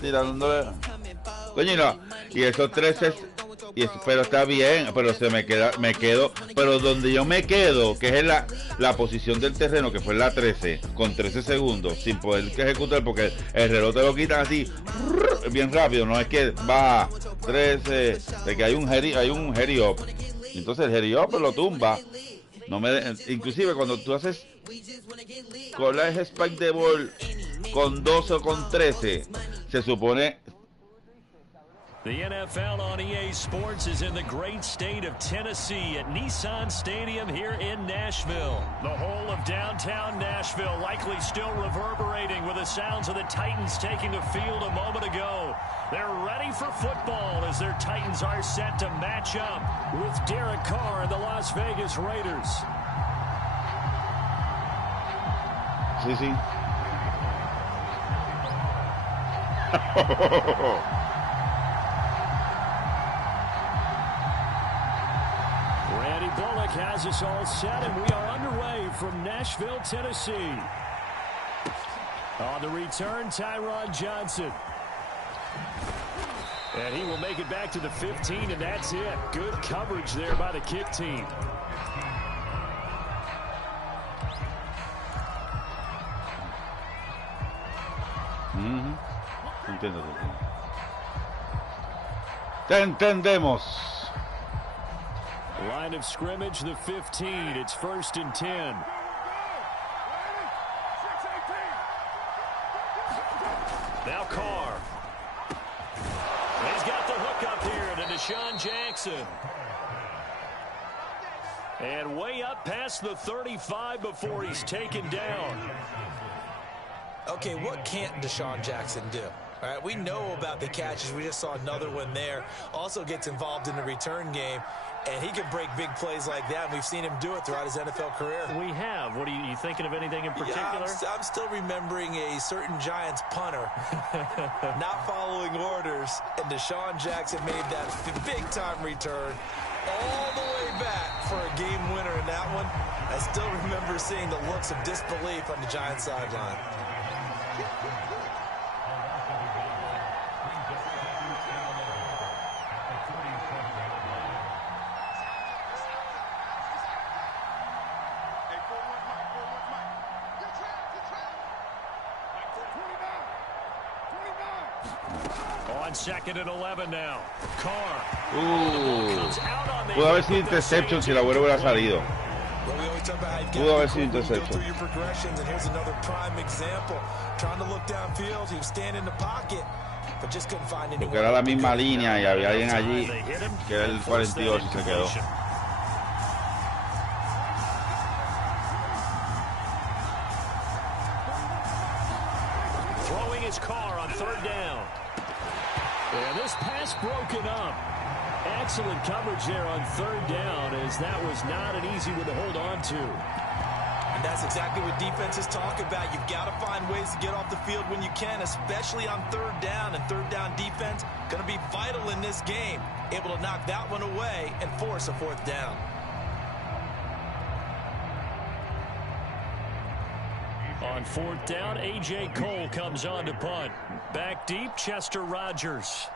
tirándole. Coño, no. Y esos 13, pero está bien, pero me quedo, pero donde yo me quedo, que es en la posición del terreno, que fue en la 13, con 13 segundos, sin poder ejecutar, porque el reloj te lo quitan así, bien rápido, no es que va 13, de que hay un hurry up, entonces el hurry up lo tumba. Inclusive cuando tú haces college spike de ball con 12 o con 13, se supone. The NFL on EA Sports is in the great state of Tennessee at Nissan Stadium here in Nashville. The whole of downtown Nashville likely still reverberating with the sounds of the Titans taking the field a moment ago. They're ready for football as their Titans are set to match up with Derek Carr and the Las Vegas Raiders. Sí. Bullock has us all set, and we are underway from Nashville, Tennessee. On the return, Tyron Johnson. And he will make it back to the 15, and that's it. Good coverage there by the kick team. Te entendemos. Line of scrimmage, the 15. It's 1st and 10. Now Carr. He's got the hook up here to Deshaun Jackson. And way up past the 35 before he's taken down. Okay, what can't Deshaun Jackson do? All right, we know about the catches. We just saw another one there. Also gets involved in the return game. And he can break big plays like that. And we've seen him do it throughout his NFL career. We have. What are you thinking of anything in particular? Yeah, I'm still remembering a certain Giants punter not following orders. And Deshaun Jackson made that big-time return all the way back for a game winner in that one. I still remember seeing the looks of disbelief on the Giants sideline. On 2nd and 11 now. Carr. Pudo haber sido interception si la vuelta hubiera salido. Pudo haber sido interception. Porque era la misma línea y había alguien allí que era el 42 y se quedó. Throwing his Carr on 3rd down. And this pass broken up. Excellent coverage there on 3rd down, as that was not an easy one to hold on to. And that's exactly what defenses talk about. You've got to find ways to get off the field when you can, especially on 3rd down. And 3rd down defense going to be vital in this game. Able to knock that one away and force a 4th down. On 4th down, A.J. Cole comes on to punt. Back deep, Chester Rogers.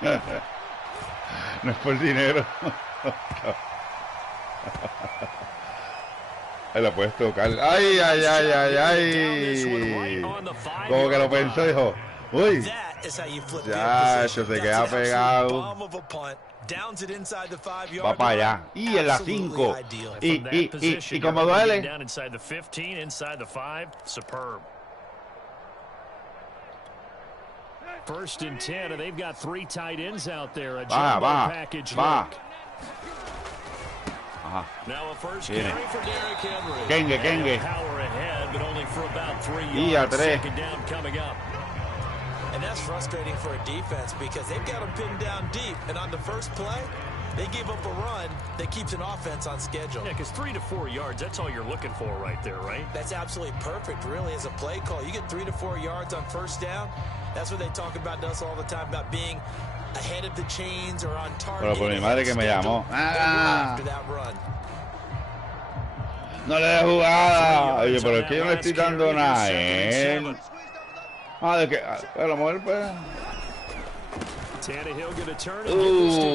No es por dinero. Ahí la puedes tocar. ¡Ay, ay, ay, ay, ay! Como que lo pensó, dijo, ¡uy! Ya, eso se queda pegado. Va para allá. Y en la 5. Y como duele. First and 10, and they've got 3 tight ends out there. A jumbo package look. Ajá. Now a first carry for Derrick Henry. Kenge. Power ahead, but only for about 3 Y yards. a 3. Second down coming up. And that's frustrating for a defense because they've got them pinned down deep. And on the first play, they gave up a run that keeps an offense on schedule. Yeah, because 3 to 4 yards, that's all you're looking for right there, right? That's absolutely perfect, really, as a play call. You get 3 to 4 yards on 1st down. That's what they talk about to us all the time, about being ahead of the chains or on target. Pero por mi madre que me llamó. No le dé jugada. Oye, pero es que yo no le estoy dando nada a él. De que a lo mejor pues.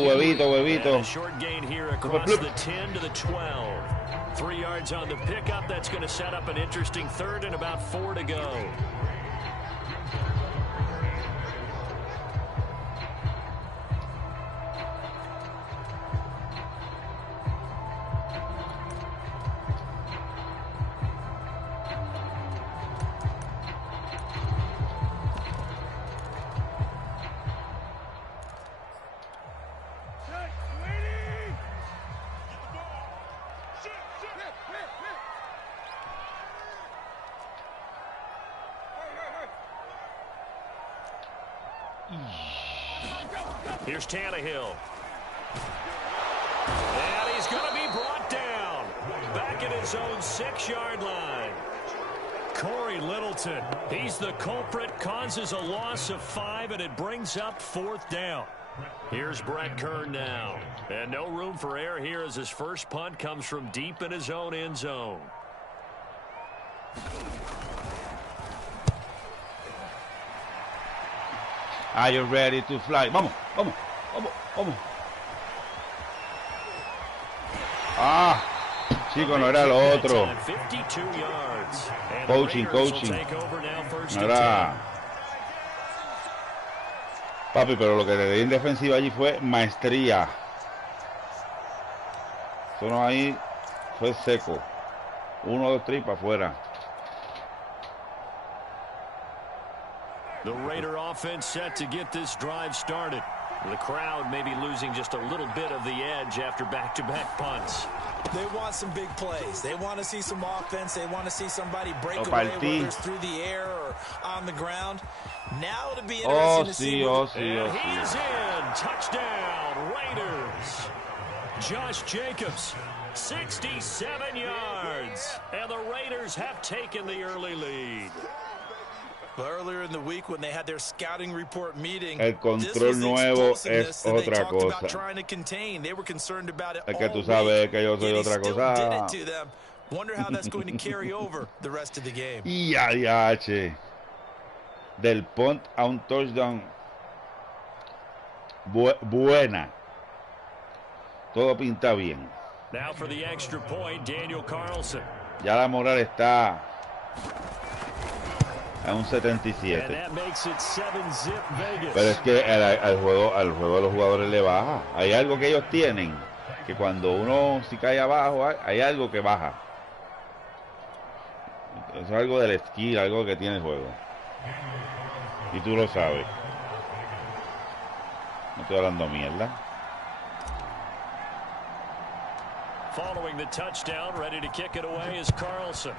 Huevito, huevito. 3 yards on the pickup. That's going to set up an interesting third and about 4 to go. Here's Tannehill. And he's going to be brought down. Back at his own 6-yard line. Corey Littleton, he's the culprit, causes a loss of 5, and it brings up 4th down. Here's Brett Kern now. And no room for error here as his first punt comes from deep in his own end zone. Are you ready to fly? Vamos, vamos, vamos, vamos. Chico, no era lo otro. Coaching. No era. Papi, pero lo que le di en defensiva allí fue maestría. Eso no ahí fue seco. 1, 2, 3 para afuera. The Raider offense set to get this drive started. The crowd may be losing just a little bit of the edge after back-to-back punts. They want some big plays. They want to see some offense. They want to see somebody break away, whether it's through the air or on the ground. Now it'll be interesting to see. And he's in. Touchdown, Raiders. Josh Jacobs, 67 yards. And the Raiders have taken the early lead. Earlier in the week when they had their scouting report meeting, el control nuevo es otra cosa. They were concerned about it. Es que tú sabes que yo soy otra cosa. Wonder how that's going to carry over the rest of the game. Che. Del punt a un touchdown. Buena. Todo pinta bien. Now for the extra point, Daniel Carlson. Ya la moral está a un 77. Pero es que al juego de los jugadores le baja. Hay algo que ellos tienen, que cuando uno si cae abajo, hay algo que baja. Eso es algo del skill, algo que tiene el juego. Y tú lo sabes. No estoy hablando mierda. Following the touchdown, ready to kick it away is Carlson.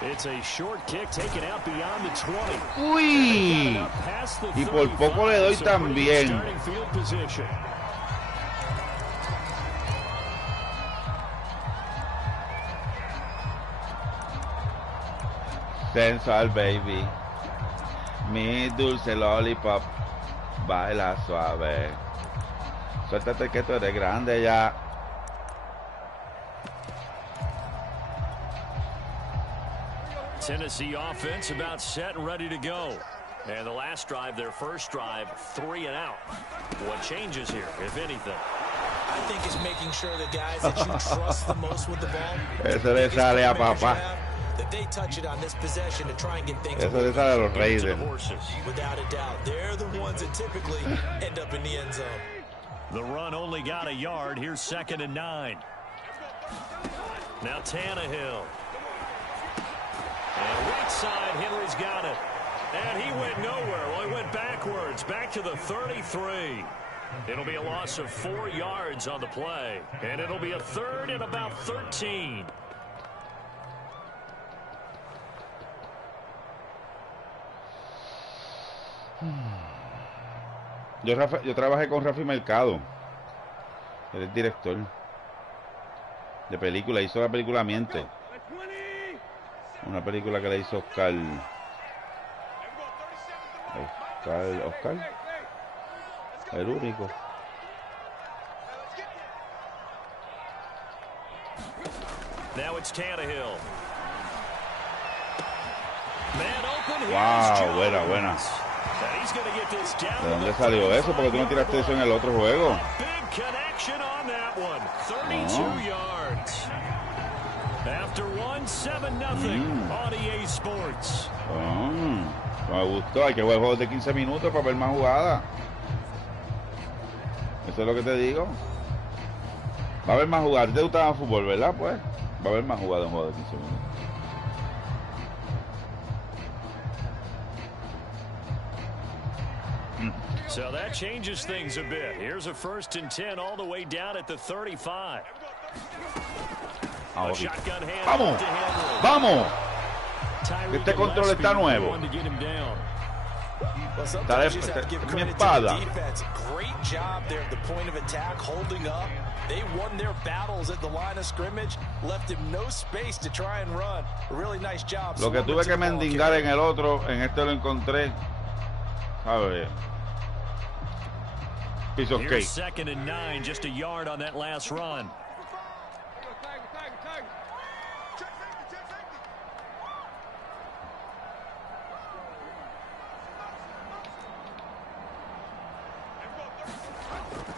It's a short kick taken out beyond the 20. Uy, y por poco le doy también. Sensual baby, mi dulce lollipop, baila suave. Suéltate que tú eres grande ya. Tennessee offense about set and ready to go. And the last drive, their first drive, 3 and out. What changes here, if anything? I think it's making sure the guys that you trust the most with the ball. Eso le sale a papá. That they touch it on this possession to try and get things. Eso le sale a los Raiders. Without a doubt, they're the ones that typically end up in the end zone. The run only got a yard. Here's 2nd and 9. Now Tannehill. And right side, Henry's got it. And he went nowhere. Well, he went backwards, back to the 33. It'll be a loss of 4 yards on the play. And it'll be a 3rd and about 13. Yo trabajé con Rafi Mercado. Él es director de película. Hizo la película Miente. Una película que le hizo Oscar. Ahí Oscar. El único. Now it's Tannehill. Man open. Wow, buena, buena. ¿De dónde salió eso? Porque tú no tiraste eso en el otro juego. Big connection on that one. 32 yards. After 1, 7-0 on EA Sports. Me gustó. Hay que jugar juegos de 15 minutos para ver más jugadas. Eso es lo que te digo. Va a haber más jugadas. ¿Te gustaba el fútbol, verdad? Pues va a haber más jugadas en juegos de 15 minutos. So that changes things a bit. Here's a 1st and 10 all the way down at the 35. ¡Vamos! ¡Vamos! Este control está nuevo. Está de mi espada. Great job there at the point of attack, holding up. They won their battles at the line of scrimmage, left him no space to try and run. A really nice job. Lo que tuve que mendigar en el otro, en este lo encontré. A ver. Piece of cake. 2nd and 9, just a yard on that last run.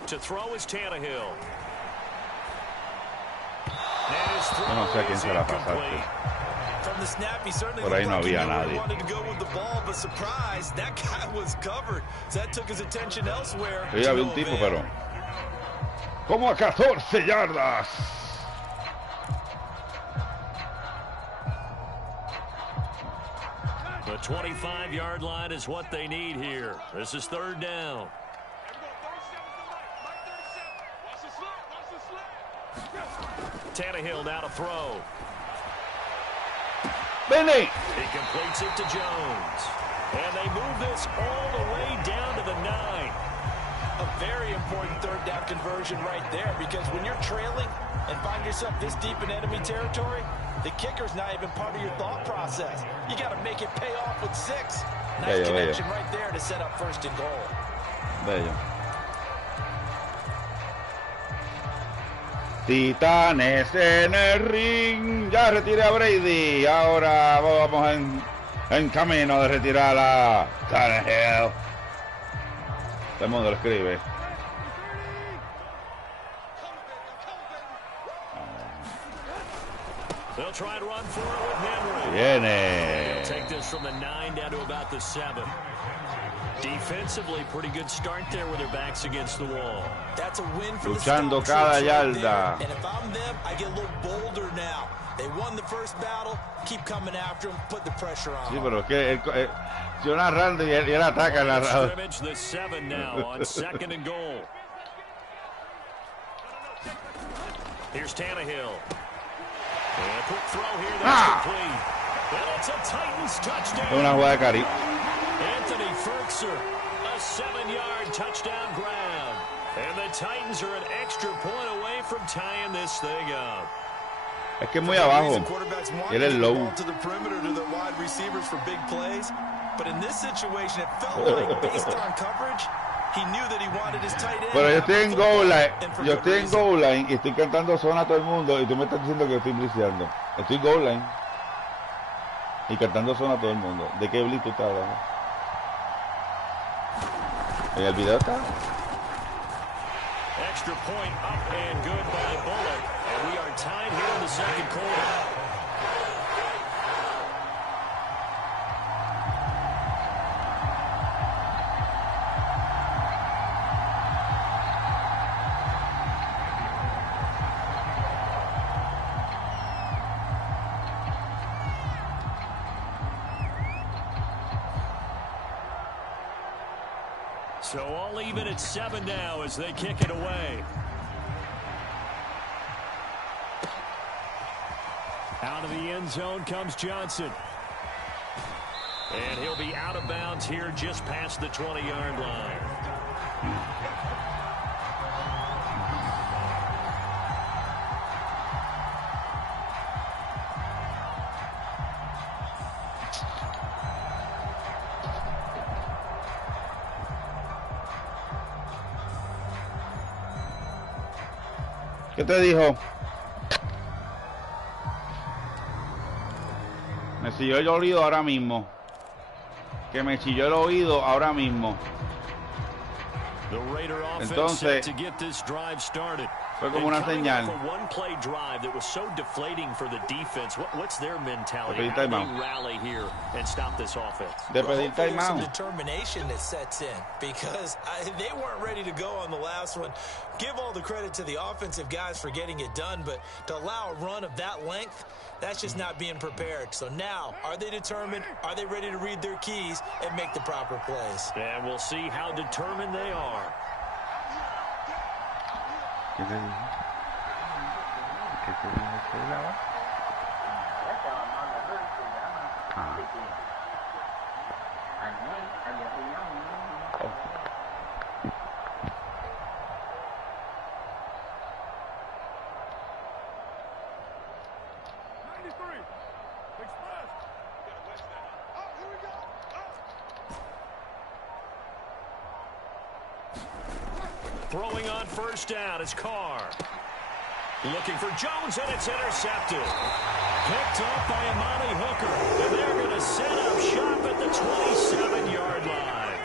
To throw is Tannehill. Yo no sé a quién se la pasaste. Por ahí no había nadie. Sí, había un tipo, pero como a 14 yardas. The 25-yard line is what they need here. This is 3rd down. Tannehill now to throw. Benny. He completes it to Jones. And they move this all the way down to the 9. A very important 3rd down conversion right there, because when you're trailing and find yourself this deep in enemy territory, the kicker's not even part of your thought process. You got to make it pay off with 6. Nice connection right there to set up 1st and goal. Bello. Titanes en el ring. Ya retiré a Brady. Ahora vamos en camino de retirar a Tannehill. Todo el mundo lo escribe. Viene. Take this from the 9 down to about the 7. Defensively, pretty good start there with their backs against the wall. That's a win for luchando cada yarda. And if I'm them, I get a little bolder now. They won the first battle, keep coming after them, put the pressure on. Sí, pero es que yo narrando y él ataca al narrador. The 7 now on 2nd and goal. Here's Tannehill. And a quick throw here that's complete. And it's a Titans touchdown. Una jugada de cari. Anthony Ferkser, a 7-yard touchdown grab. And the Titans are an extra point away from tying this thing up. Es que es muy abajo. Y él es low. To the perimeter to their wide receivers for big plays. But in this situation, it felt like based on coverage, he knew that he wanted his tight end. Pero yo estoy en goal line. Yo estoy en goal line y estoy cantando zona a todo el mundo y tú me estás diciendo que estoy blitzeando. Estoy goal line y cantando zona a todo el mundo. ¿De qué blitz tú estás hablando? En el video está. Extra point up and good by Bullock. And we are tied here in the 2nd quarter. So all even at 7 now as they kick it away. Out of the end zone comes Johnson. And he'll be out of bounds here just past the 20-yard line. ¿Qué te dijo? Me chilló el oído ahora mismo. Que me chilló el oído ahora mismo. Entonces fue como una señal. De pedir timeout. De pedir timeout. Give all the credit to the offensive guys for getting it done, but to allow a run of that length, that's just not being prepared. So now, are they determined? Are they ready to read their keys and make the proper plays? And we'll see how determined they are. Throwing on first down is Carr. Looking for Jones, and it's intercepted. Picked up by Amani Hooker. And they're going to set up shop at the 27-yard line.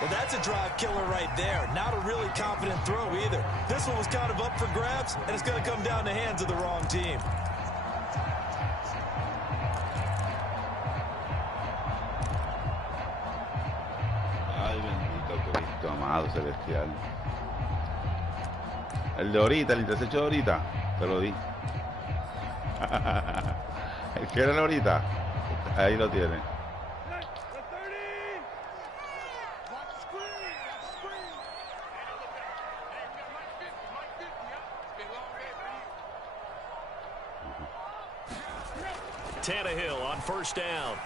Well, that's a drive killer right there. Not a really confident throw either. This one was kind of up for grabs, and it's going to come down the hands of the wrong team. Amado celestial. El de ahorita, el intercecho de ahorita, te lo di. El que era el ahorita, ahí lo tiene. Tannehill on first down.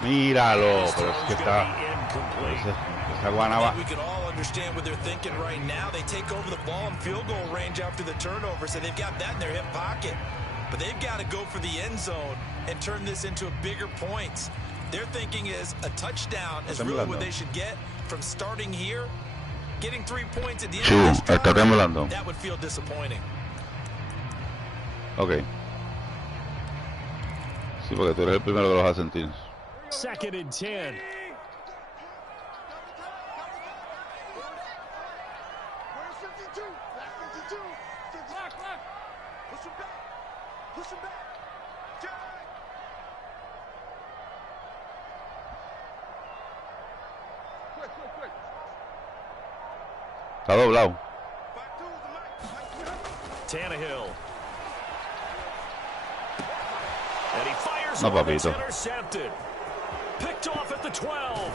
Míralo, pero es que está esa guanaba. We can all understand what they're thinking right now. They take over the ball in field goal range after the turnover, so they've got that in their hip pocket. But they've got to go for the end zone and turn this into bigger points. Their thinking is a touchdown is really what they should get from starting here. Getting 3 points at the end of this drive, that would feel disappointing. Okay. Sí, porque tú eres el primero que los vas a sentir. Second and 10. Está doblado. Tannehill. And he fires no, one papito. intercepted. Picked off at the 12.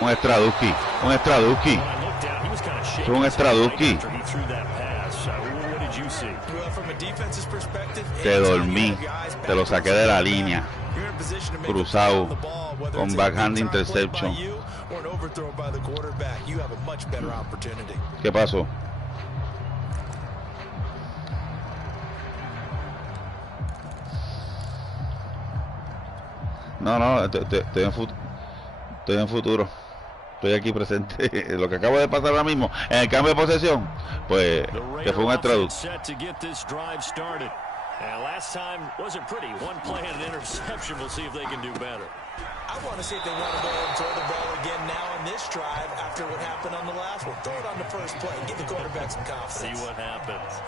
Un extraduski, un extraduski. Es un extraduski. Te dormí, te lo saqué de la línea. Cruzado, con backhand interception. ¿Qué pasó? No, estoy en futuro. Estoy aquí presente. Lo que acabo de pasar ahora mismo en el cambio de posesión, pues que fue un extraducto. Last time wasn't pretty. One play and an interception. We'll see if they can do better. I want to see if they want to go and throw the ball again now on this drive after what happened on the last one. Throw it on the first play. Give the quarterback some confidence. See what happens.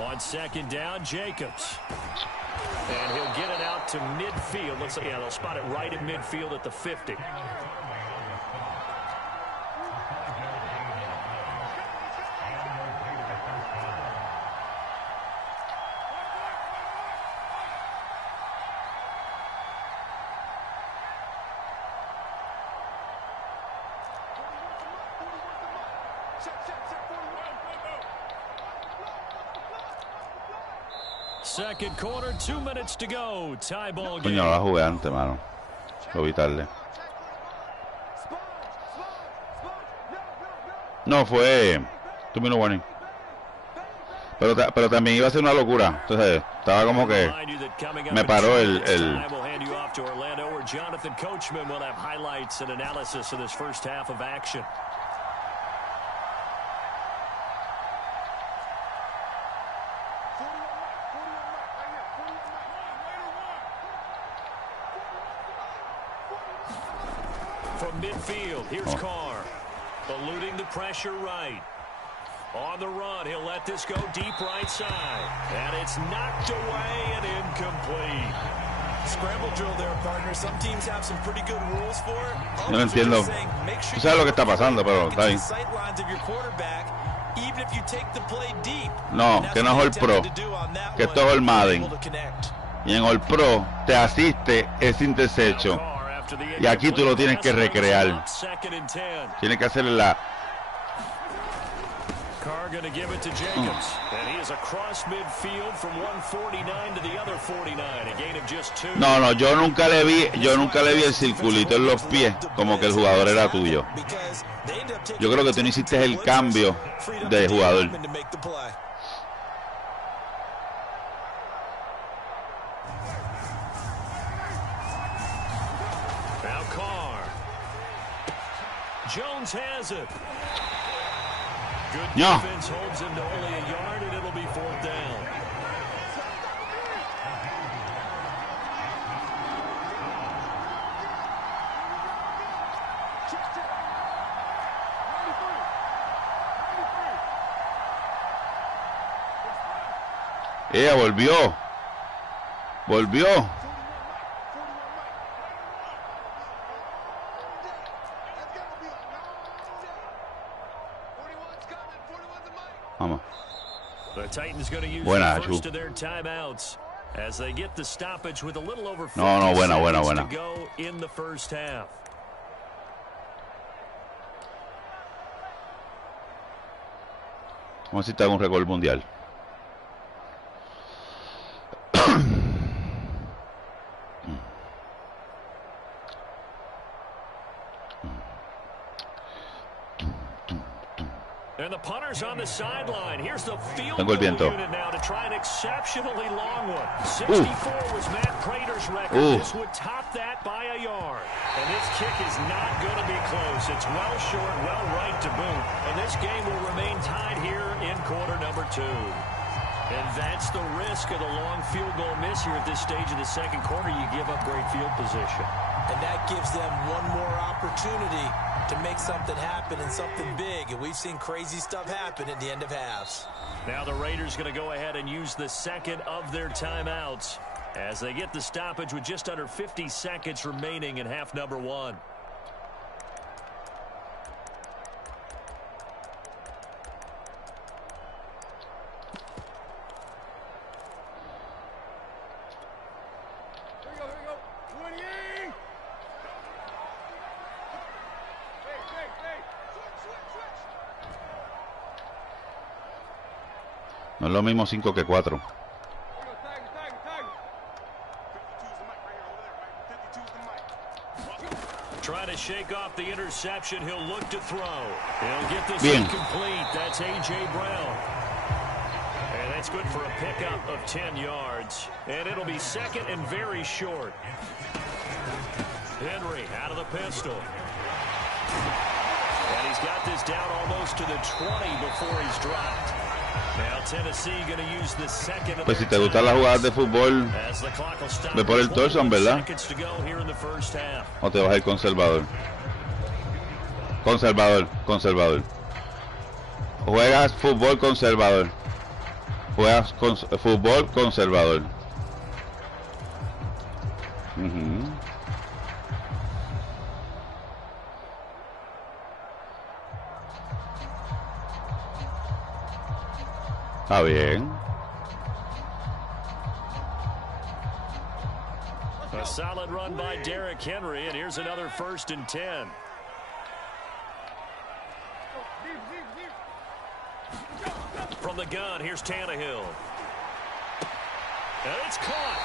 On second down, Jacobs. And he'll get it out to midfield. Looks like, yeah, they'll spot it right at midfield at the 50. Second quarter, 2 minutes to go. Tie ball game. Coño, la jugué antes, mano. Lo vi tarde. No, fue 2 minute warning. Pero también iba a ser una locura. Entonces, estaba como que me paró el... From midfield, here's Carr, eluding the pressure right. On the run, he'll let this go deep right side. And it's knocked away and incomplete. Scramble drill there, partner. Some teams have some pretty good rules for it. No entiendo. Tú sabes lo que está pasando, pero está bien. No, que no es All Pro. Que esto es All Madden. Y en All Pro te asiste ese intercecho. Y aquí tú lo tienes que recrear. Tienes que hacerle la... Carr going to give it to Jacobs, and he is across midfield from 149 to the other 49, a gain of just 2. No, yo nunca le vi el circulito en los pies, como que el jugador era tuyo. Yo creo que tú no hiciste el cambio de jugador. Now Carr. Jones has it. Good defense holds him to only a yard, and it'll be 4th down. Ella volvió. Vamos. Buena, Chu. No, buena. Vamos a ver si te hago un récord mundial. And the punter's on the sideline. Here's the field goal unit now to try an exceptionally long one. 64 was Matt Prater's record. This would top that by a yard. And this kick is not going to be close. It's well short, well right to boot. And this game will remain tied here in quarter number 2. And that's the risk of the long field goal miss here at this stage of the second quarter. You give up great field position. And that gives them one more opportunity to make something happen and something big. And we've seen crazy stuff happen at the end of halves. Now the Raiders going to go ahead and use the second of their timeouts as they get the stoppage with just under 50 seconds remaining in half number 1. No es lo mismo 5 que 4. Trying to shake off the interception. He'll look to throw. He'll get this incomplete. That's A.J. Brown. And that's good for a pickup of 10 yards. And it'll be second and very short. Henry out of the pistol. And he's got this down almost to the 20 before he's dropped. Pues si te gustan las jugadas de fútbol, ve por el touchdown, ¿verdad? O te vas a ir conservador. Conservador. Juegas fútbol conservador. Juegas fútbol conservador. Está bien. A solid run by Derrick Henry, and here's another 1st and 10. From the gun, here's Tannehill. And it's caught.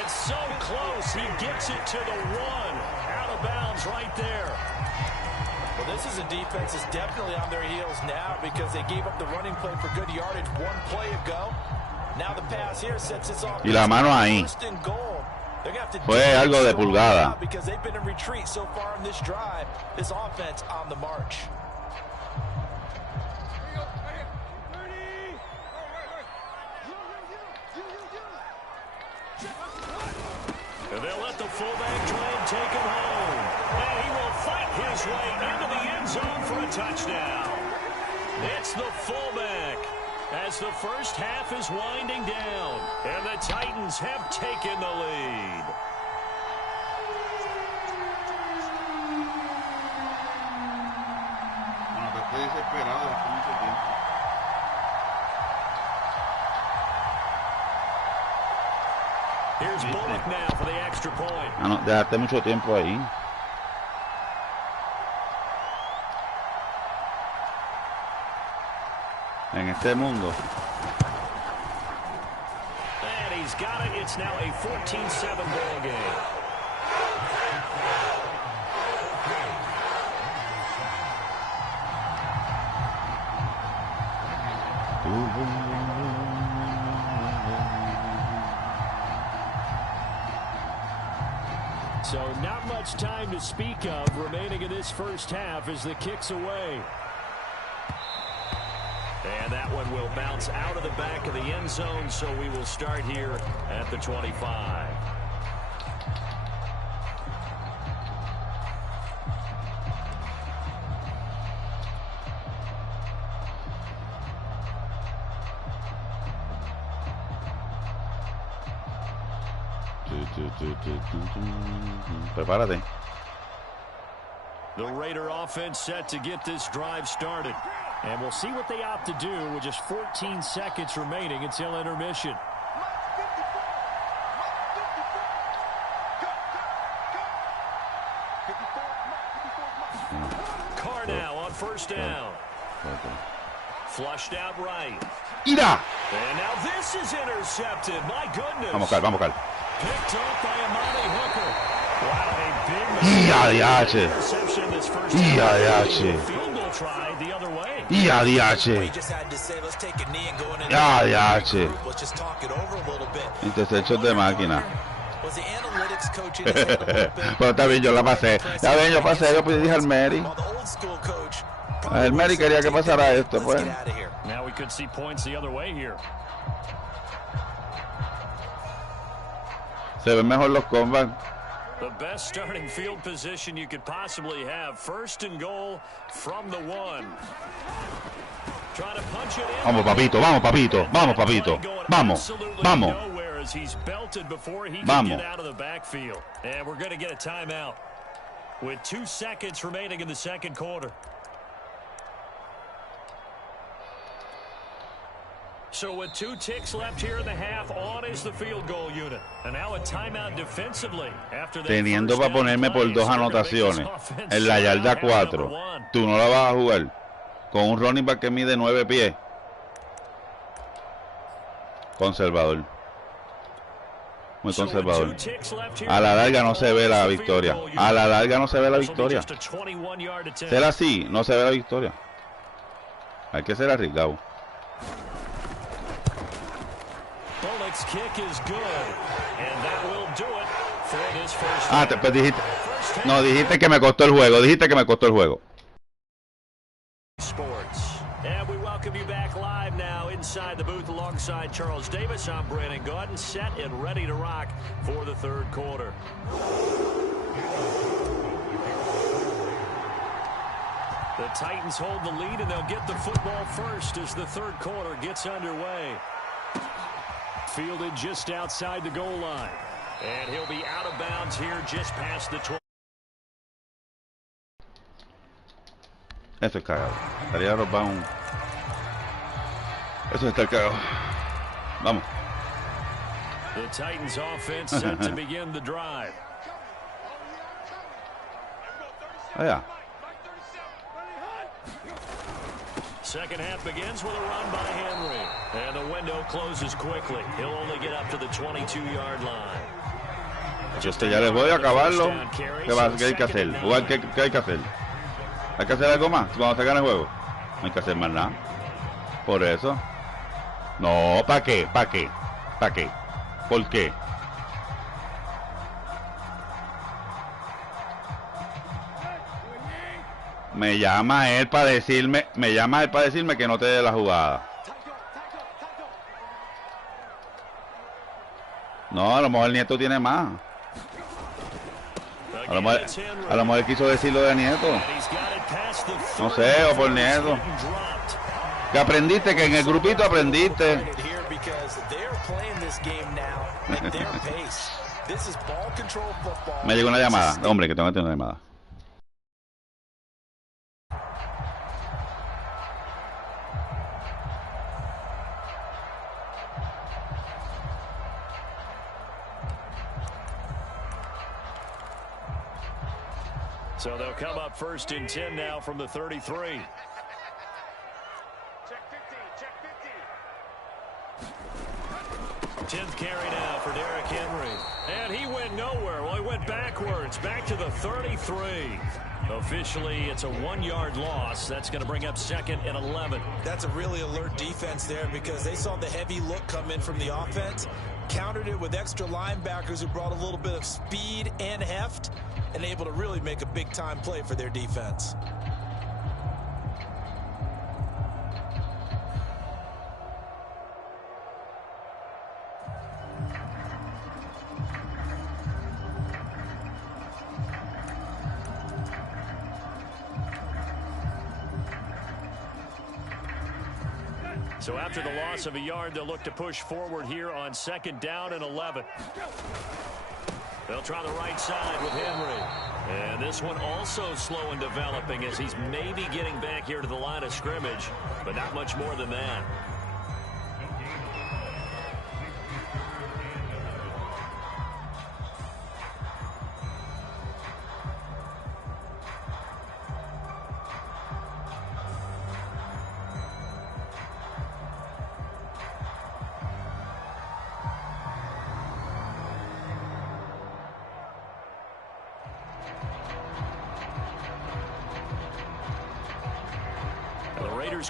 And so close, he gets it to the 1. Out of bounds right there. Well, this is a defense that's definitely on their heels now because they gave up the running play for good yardage one play ago. Now the pass here sets us off. Y la mano ahí. Fue algo de pulgada. Because they've been in retreat so far in this drive. This offense on the march. And they'll let the fullback try and take him home. And he will fight his way into the end zone for a touchdown. It's the fullback as the first half is winding down. And the Titans have taken the lead. Here's Bullock now for the extra point. Ah, no, dejaste mucho tiempo ahí. En este mundo. And he's got it. It's now a 14-7 ball game. So not much time to speak of remaining in this first half as the kick's away. And that one will bounce out of the back of the end zone, so we will start here at the 25. Prepárate. The Raider offense set to get this drive started. And we'll see what they opt to do with just 14 seconds remaining until intermission. Carr now on first down. Flushed out right. ¡Ira! And now this is intercepted. My goodness. Vamos, Carl, vamos, Carl. Picked up by Amani Hooker. Wow, a big interception in this first half. Field goal try the other way. Intercepción de máquina. Pero está bien, yo la pasé. Está bien, yo pasé, yo dije al Mary. El Mary quería que pasara esto, pues. Now we could see points the other way here. Se ven mejor los combats. The best starting field position you could possibly have. First and goal from the one. Trying to punch it in. Vamos, papito, vamos, papito, vamos, papito. Vamos, vamos. He's belted before he can Vamos. get out of the backfield. And we're going to get a timeout with 2 seconds remaining in the second quarter. So with 2 ticks left here in the half, on is the field goal unit. And now a timeout defensively. Teniendo para ponerme por 2 anotaciones en la yarda 4, tú no la vas a jugar con un running back que mide 9 pies. Conservador. Muy conservador. A la larga no se ve la victoria. A la larga no se ve la victoria. Ser así, no se ve la victoria. Hay que ser arriesgado. Ah, pues dijiste. No, dijiste que me costó el juego. Dijiste que me costó el juego. And we welcome you back live now inside the booth alongside Charles Davis. I'm Brandon Gaudin, set and ready to rock for the third quarter. The Titans hold the lead, and they'll get the football first as the third quarter gets underway. Fielded just outside the goal line. And he'll be out of bounds here just past the 20. Eso es cagado. Estaría robar un... Eso está cagado. Vamos. The Titans offense set to begin the drive. Allá. Second half begins with a run by Henry. And the window closes quickly. He'll only get up to the 22-yard line. Ya les voy a acabarlo. ¿Qué hay que hacer? Jugar, ¿qué hay que hacer? Hay que hacer algo más cuando se gana el juego. No hay que hacer más nada. Por eso. No, ¿para qué? ¿Para qué? ¿Para qué? ¿Por qué? Me llama él para decirme que no te dé la jugada. No, a lo mejor el Nieto tiene más. A lo mejor él quiso decir lo de Nieto. No sé, o por Nieto. Que aprendiste, que en el grupito aprendiste. Me llegó una llamada. Hombre, que tengo que tener una llamada. So they'll come up 1st and 10 now from the 33. Check 50, check 50. 10th carry now for Derrick Henry. And he went nowhere. Well, he went backwards, back to the 33. Officially, it's a 1-yard loss. That's going to bring up 2nd and 11. That's a really alert defense there because they saw the heavy look come in from the offense, countered it with extra linebackers who brought a little bit of speed and heft, and able to really make a big-time play for their defense. So after the loss of a yard, they'll look to push forward here on 2nd down and 11. They'll try the right side with Henry. And this one also slow in developing as he's maybe getting back here to the line of scrimmage, but not much more than that.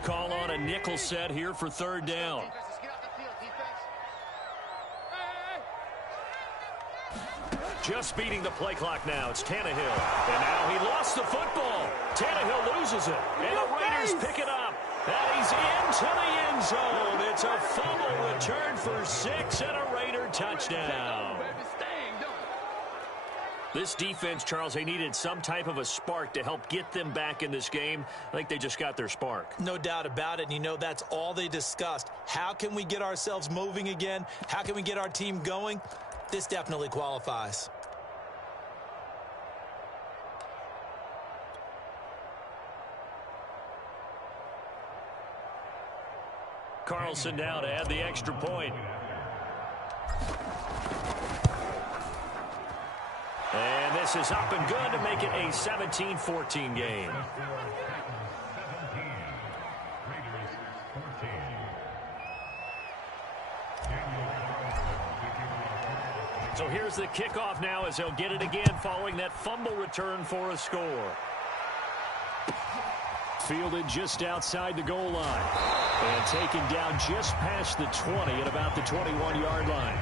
Call on a nickel set here for 3rd down. Just beating the play clock now. It's Tannehill. And now he lost the football. Tannehill loses it. And the Raiders pick it up. And he's into the end zone. It's a fumble return for 6 and a Raider touchdown. This defense, Charles, they needed some type of a spark to help get them back in this game. I think they just got their spark. No doubt about it. And you know, that's all they discussed. How can we get ourselves moving again? How can we get our team going? This definitely qualifies. Carlson now to add the extra point. And this is up and good to make it a 17-14 game. So here's the kickoff now as they'll get it again following that fumble return for a score. Fielded just outside the goal line. And taken down just past the 20 at about the 21-yard line.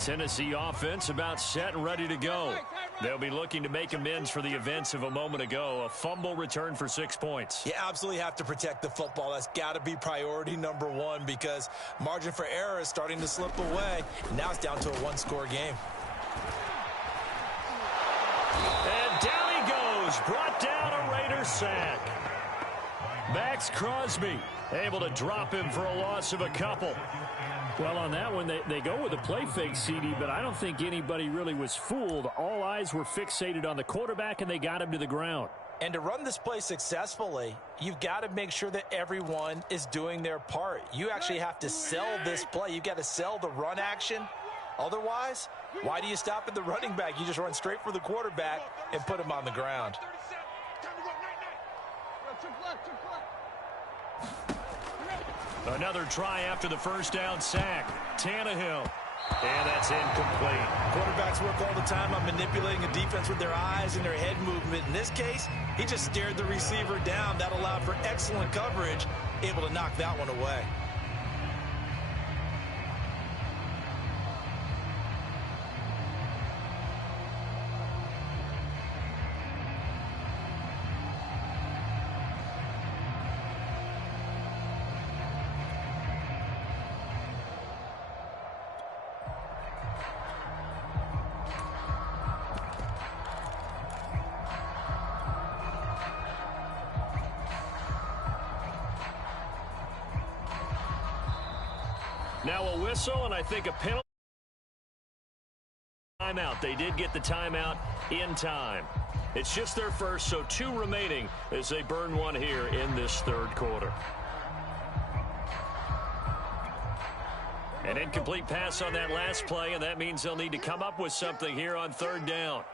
Tennessee offense about set and ready to go. They'll be looking to make amends for the events of a moment ago. A fumble return for 6 points. You absolutely have to protect the football. That's got to be priority number one because margin for error is starting to slip away. Now it's down to a one-score game. And down he goes. Brought down a Raider sack. Max Crosby able to drop him for a loss of a couple. Well, on that one, they go with a play fake, CD, but I don't think anybody really was fooled. All eyes were fixated on the quarterback, and they got him to the ground. And to run this play successfully, you've got to make sure that everyone is doing their part. You actually have to sell this play. You've got to sell the run action. Otherwise, why do you stop at the running back? You just run straight for the quarterback and put him on the ground. Another try after the first down sack. Tannehill. And that's incomplete. Quarterbacks work all the time on manipulating a defense with their eyes and their head movement. In this case, he just stared the receiver down. That allowed for excellent coverage, able to knock that one away. Now a whistle, and I think a penalty. Timeout. They did get the timeout in time. It's just their first, so 2 remaining as they burn one here in this third quarter. An incomplete pass on that last play, and that means they'll need to come up with something here on third down.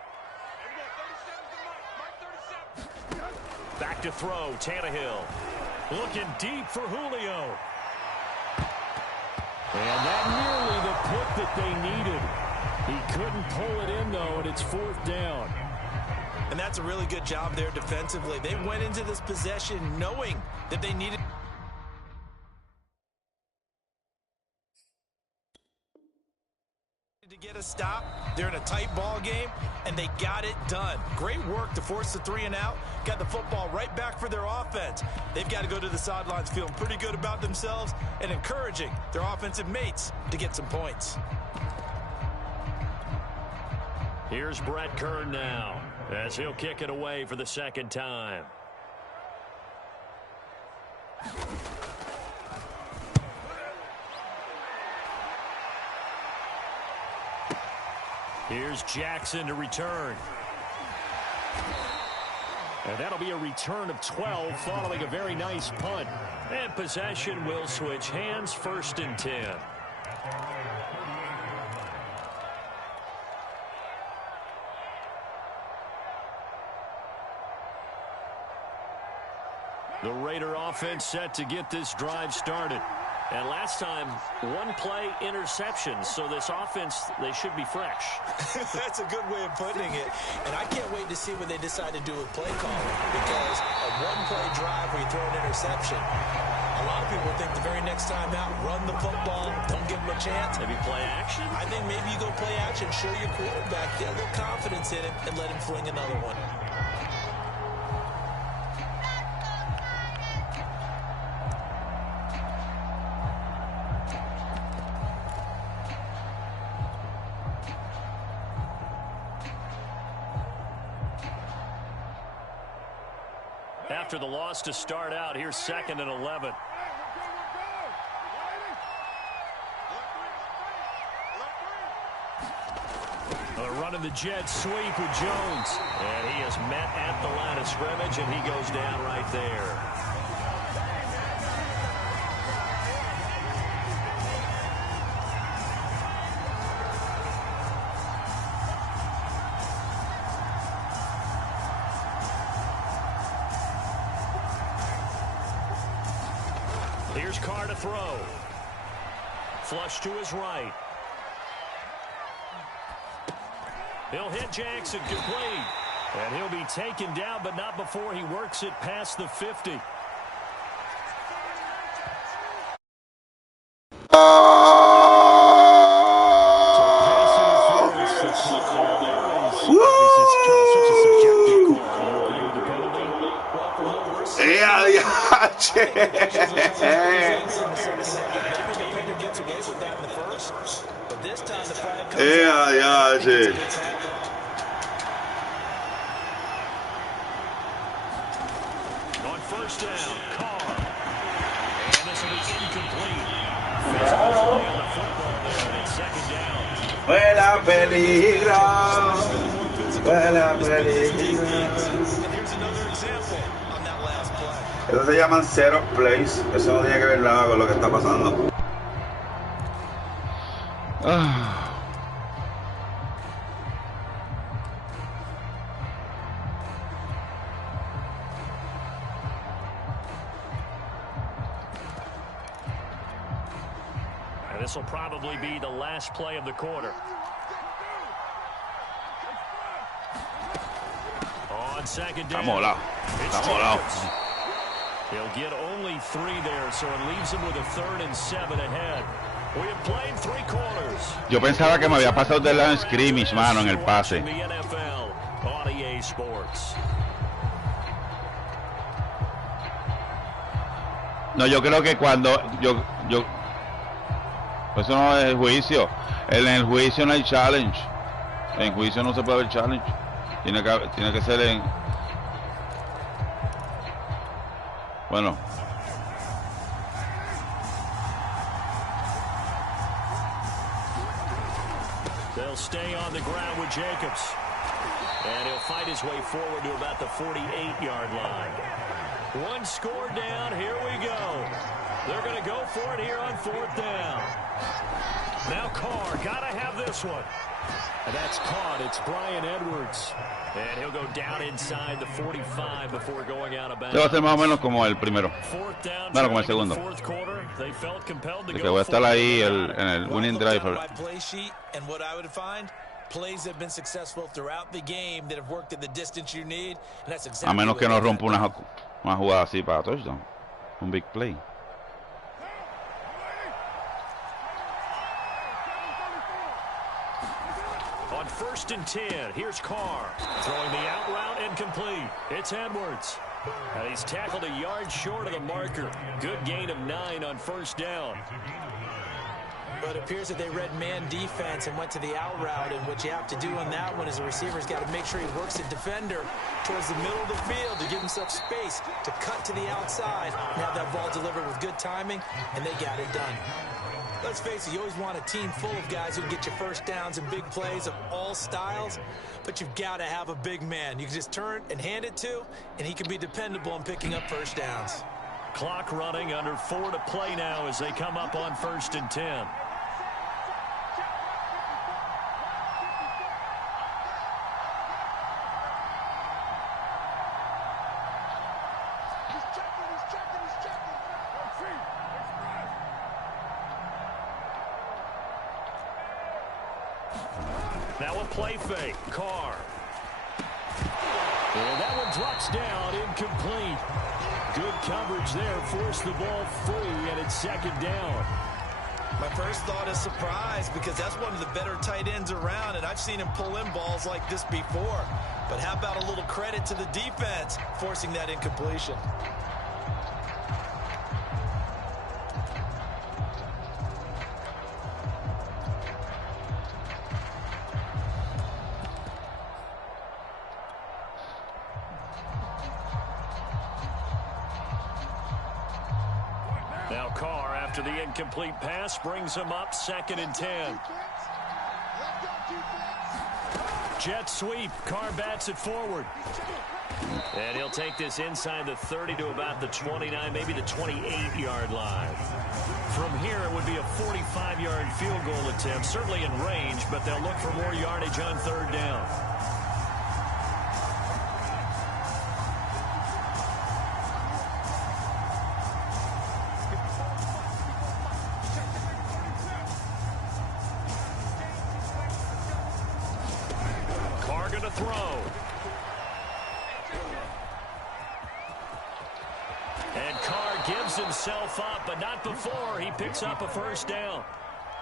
Back to throw, Tannehill. Looking deep for Julio. And that nearly the pick that they needed. He couldn't pull it in, though, and it's fourth down. And that's a really good job there defensively. They went into this possession knowing that they needed to get a stop. They're in a tight ball game, and they got it done. Great work to force the 3 and out. Got the football right back for their offense. They've got to go to the sidelines feeling pretty good about themselves and encouraging their offensive mates to get some points. Here's Brett Kern now as he'll kick it away for the second time. Here's Jackson to return. And that'll be a return of 12 following a very nice punt. And possession will switch hands, 1st and 10. The Raider offense set to get this drive started. And last time, 1 play interception. So this offense, they should be fresh. That's a good way of putting it. And I can't wait to see what they decide to do with play calling. Because a 1-play drive where you throw an interception, a lot of people think the very next time out, run the football, don't give them a chance. Maybe play action? I think maybe you go play action, show your quarterback, get a little confidence in him, and let him fling another one. After the loss to start out, here's 2nd and 11. Running the jet sweep with Jones. And he is met at the line of scrimmage, and he goes down right there. Here's Carr to throw. Flush to his right. He'll hit Jackson complete. And he'll be taken down, but not before he works it past the 50. On first down, Carr. And this will be incomplete. Physical play on the football there, and it's 2nd down. Buena peligra. Eso se llaman zero plays. Eso no tiene que ver nada con lo que está pasando. And this will probably be the last play of the quarter. On second down, it's Jacobs. He'll get only 3 there, so it leaves him with a 3rd and 7 ahead. We have played 3 quarters. Yo pensaba que me había pasado del lado en scrimmage, mano, en el pase. The NFL on EA Sports. No, yo creo que cuando eso no es juicio. En el juicio no hay challenge. En juicio no se puede ver challenge. Tiene que ser en... Bueno. They'll stay on the ground with Jacobs. And he'll fight his way forward to about the 48-yard line. 1 score down. Here we go. They're going to go for it here on 4th down. Now Carr, got to have this one. And that's caught. It's Brian Edwards. And he'll go down inside the 45 before going out of bounds. Va a ser más o menos como el primero. Bueno, como el segundo. De que voy a estar ahí en el winning drive. A menos que no rompa una jugada así para touchdown. Un big play. On 1st and 10, here's Carr. Throwing the out route incomplete. It's Edwards. And he's tackled a yard short of the marker. Good gain of 9 on 1st down. But it appears that they read man defense and went to the out route, and what you have to do on that one is the receiver's got to make sure he works the defender towards the middle of the field to give himself space to cut to the outside and have that ball delivered with good timing, and they got it done. Let's face it, you always want a team full of guys who can get you first downs and big plays of all styles, but you've got to have a big man you can just turn and hand it to, and he can be dependable in picking up first downs. Clock running, under 4 to play now as they come up on 1st and 10. Now a play fake. Carr. And that one drops down, incomplete. Good coverage there. Forced the ball free, and it's 2nd down. My first thought is surprise, because that's one of the better tight ends around, and I've seen him pull in balls like this before. But how about a little credit to the defense forcing that incompletion? Now Carr, after the incomplete pass, brings him up 2nd and 10. Jet sweep. Carr bats it forward. And he'll take this inside the 30 to about the 29, maybe the 28-yard line. From here, it would be a 45-yard field goal attempt, certainly in range, but they'll look for more yardage on 3rd down. To throw. And Carr gives himself up, but not before he picks up a 1st down.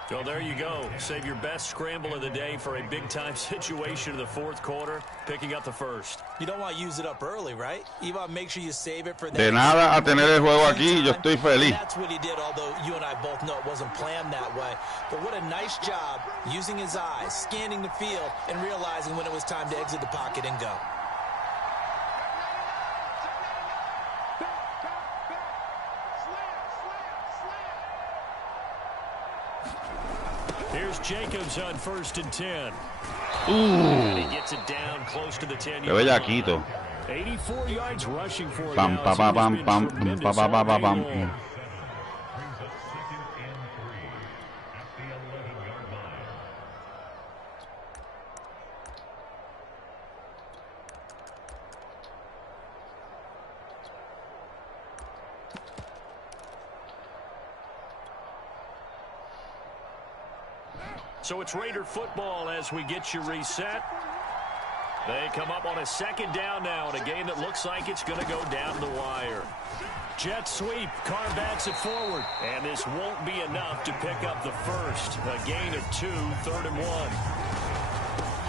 So there you go. Save your best scramble of the day for a big-time situation in the 4th quarter, picking up the 1st. You don't want to use it up early, right? You want to make sure you save it for that. De nada a tener el juego aquí, yo estoy feliz. That's what he did, although you and I both know it wasn't planned that way. But what a nice job using his eyes, scanning the field, and realizing when it was time to exit the pocket and go. Here's Jacobs on 1st and 10. Qué bellaquito. 84 yards rushing for it Pam, now, pam, so he's pam, been pam, tremendous pam, pam, all pam, day pam. long. So it's Raider football as we get you reset. They come up on a second down now in a game that looks like it's going to go down the wire. Jet sweep. Carr bats it forward. And this won't be enough to pick up the first. A gain of 2, 3rd and 1.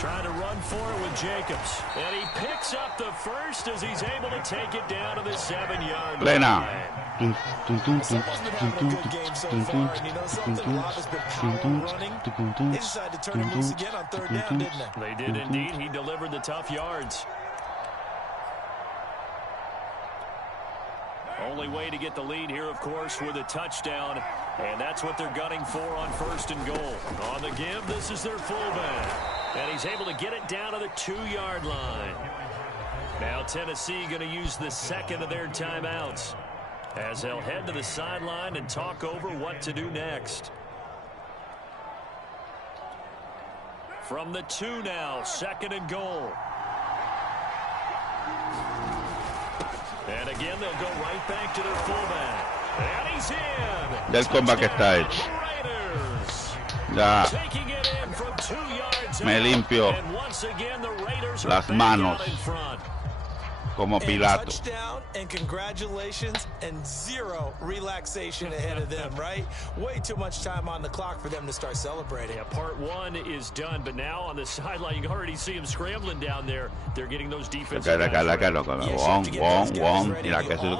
Trying to run for it with Jacobs. And he picks up the first as he's able to take it down to the 7-yard line. Someone's been having a good game so far, and you know something, a lot has been power running. They decided to turn it loose again on 3rd down, didn't they? They did indeed. He delivered the tough yards. Only way to get the lead here, of course, with a touchdown. And that's what they're gunning for on 1st and goal. On the give, this is their fullback. And he's able to get it down to the 2-yard line. Now Tennessee going to use the second of their timeouts, as they'll head to the sideline and talk over what to do next. From the 2 now, 2nd and goal. And again, they'll go right back to their fullback. And he's in. Ya el comeback está hecho. Ya. Me limpio las manos como Pilato. Touchdown and congratulations, and 0 relaxation ahead of them, right? Way too much time on the clock for them to start celebrating. Yeah, part 1 is done, but now on the sideline, you can already see them scrambling down there. They're getting those defensive Mira que estoy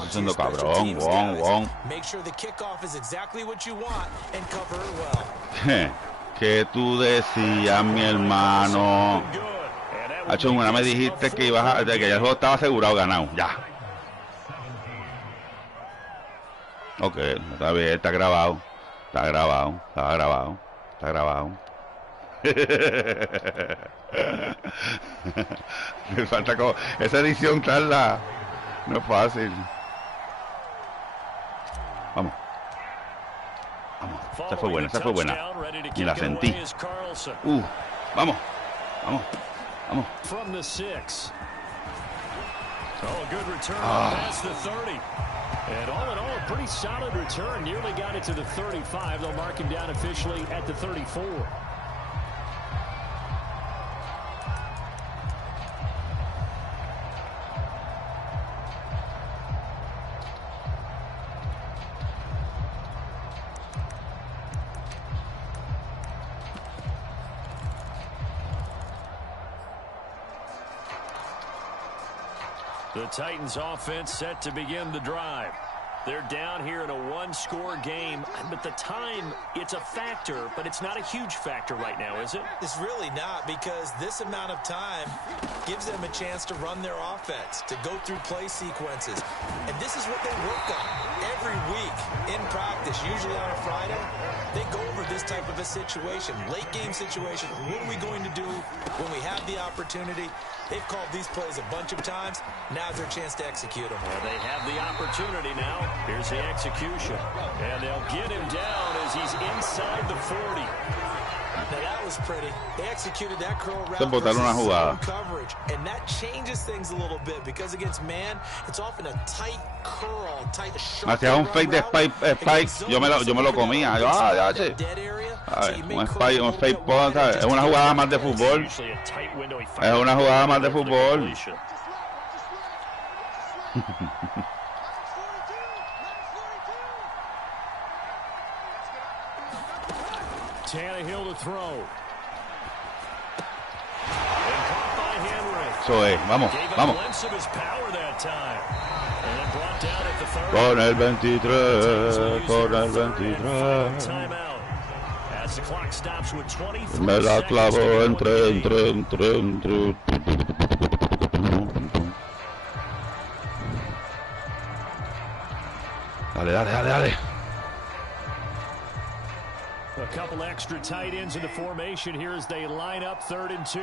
haciendo cabrón. Make sure the kickoff is exactly what you want and cover it well. Que tú decías, mi hermano. Hacho, una me dijiste que ibas a, que ya el juego estaba asegurado, ganado, ya. Ok, está bien, está grabado. Me falta como, esa edición tarda, no es fácil. Vamos. Esa fue buena. Y la sentí. Vamos. From the 6. Oh, a good return past the 30. And all in all, a pretty solid return. Nearly got it to the 35. They'll mark him down officially at the 34. The Titans offense set to begin the drive. They're down here in a 1-score game, but the time, it's a factor, but it's not a huge factor right now, is it? It's really not, because this amount of time gives them a chance to run their offense, to go through play sequences. And this is what they work on every week in practice, usually on a Friday. They go over this type of a situation, late game situation. What are we going to do when we have the opportunity? They've called these plays a bunch of times. Now's their chance to execute them. Well, they have the opportunity now. Here's the execution. And they'll get him down as he's inside the 40. Now that was pretty. They executed that curl route una jugada. coverage, and that changes things a little bit, because against man, it's often a tight curl, tight sharp. Hacía un fake de spike, yo me lo comía. Ya, che. Un fake, ¿sabes? Es una jugada más de fútbol. Es una jugada más de fútbol. Tannehill to throw. And caught by Henry. Eso es, vamos. Of his power that time. And then brought down at the 30. Con el 23, con el 23. Timeout. As the clock stops with 24 Me la clavo entre. Dale. A couple extra tight ends into formation here as they line up 3rd and 2.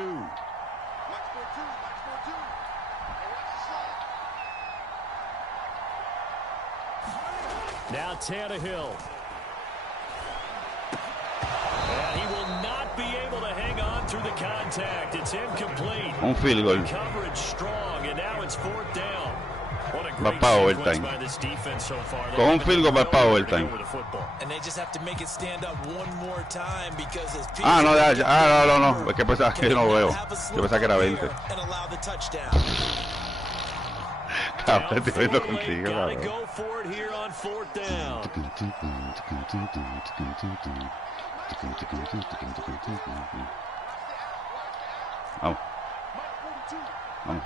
Now Tannehill. And he will not be able to hang on through the contact. It's incomplete. Un field goal. Coverage strong, and now it's 4th down. What a Va great para sequence overtime. by this defense so far. Con un field goal va para overtime. And they just have to make it stand up one more time because his Ah, no, ya, no. Es que pensaba que yo no veo. Yo pensaba que era 20. and allow the touchdown. Cabrón, estoy viendo contigo, Gotta cabrón. go for it here on 4th down. Vamos. Vamos.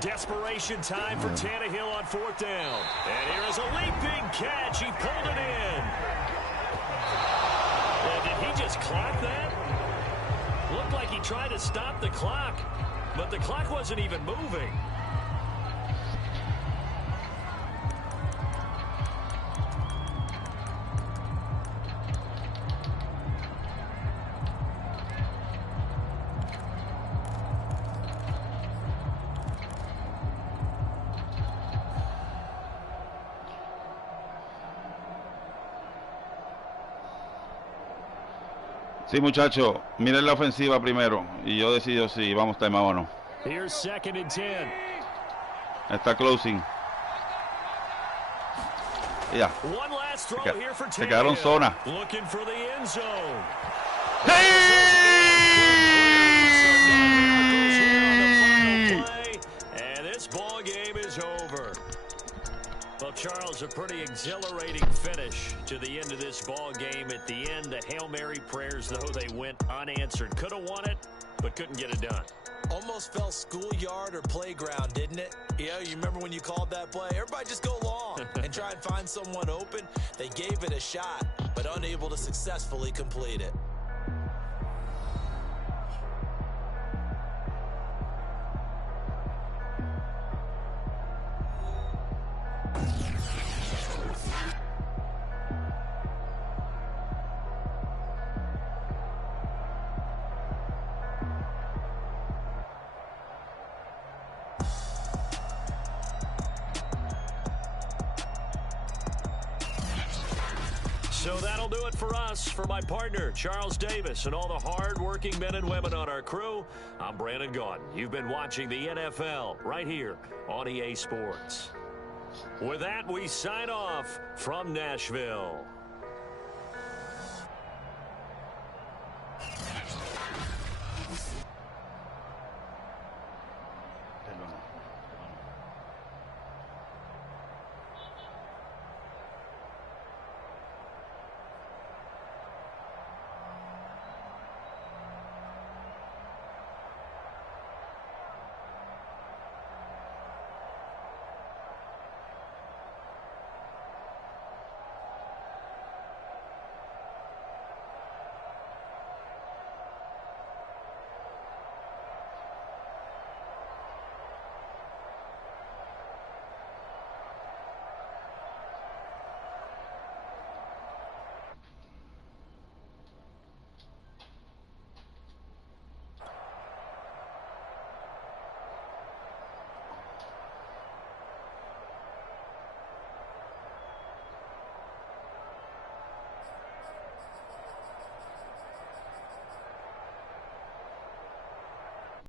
Desperation time for Tannehill on 4th down. And here is a leaping catch. He pulled it in. And did he just clock that? Looked like he tried to stop the clock, but the clock wasn't even moving. Sí, muchachos, miren la ofensiva primero. Y yo decido si vamos a timeout o no. Here's 2nd and 10. Está closing. Ya. One last throw here for Se quedaron Tannehill. zona. Looking for the end zone. And this ball game is over. Well, Charles, a pretty exhilarating finish to the end of this ball game. At the end, the Hail Mary prayers, though, they went unanswered. Could have won it, but couldn't get it done. Almost felt schoolyard or playground, didn't it? Yeah, you remember when you called that play? Everybody just go long and try and find someone open. They gave it a shot, but unable to successfully complete it. So that'll do it for us. For my partner, Charles Davis, and all the hard-working men and women on our crew, I'm Brandon Gaudin. You've been watching the NFL right here on EA Sports. With that, we sign off from Nashville.